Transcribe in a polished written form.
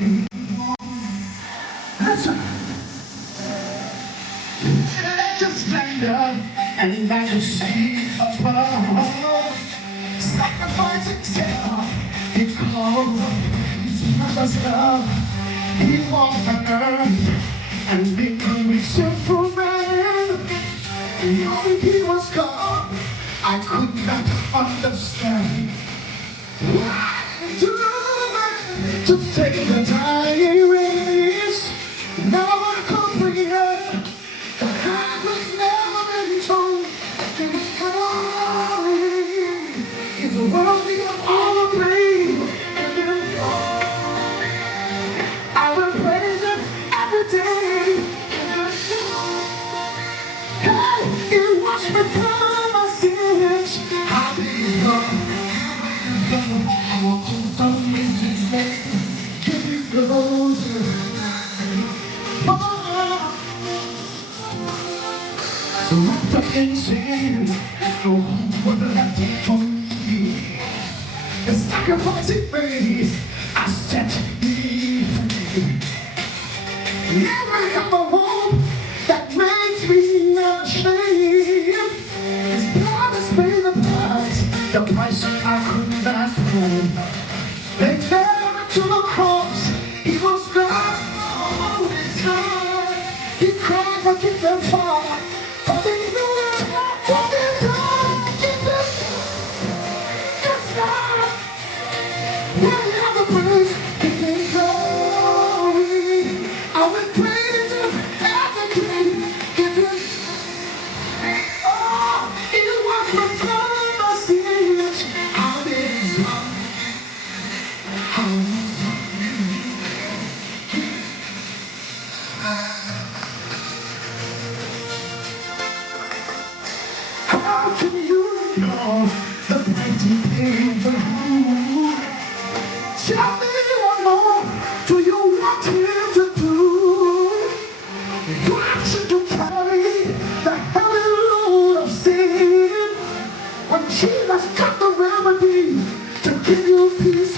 Let your splendor and majesty above. Sacrificing self because His mother's love. He walked on earth and became a simple man. Knowing He was God, I could not understand. Why to take the dying race, never comprehend. I was never been told that His glory is worthy of all the praise. I will praise Him every day. Hey, it was before my sins. How did He love? I want to come into His name. Give me closer. So wrapped in sin, no one left for me. The sacrifice He made, I set me free. Never have a hope that makes me ashamed. His blood has paid the price I could not pay. They nailed Him to the cross, He was God all His time. He cried for the Father, for they knew that for their God, Jesus, yes, God. Will have a praise, He can glory. I will praise Him every day. Give Him, oh, it was my time, my sins. How did He love? How can you know the mighty pain for you? Tell me what more do you want Him to do? Why should you carry the heavy load of sin when Jesus got the remedy to give you peace?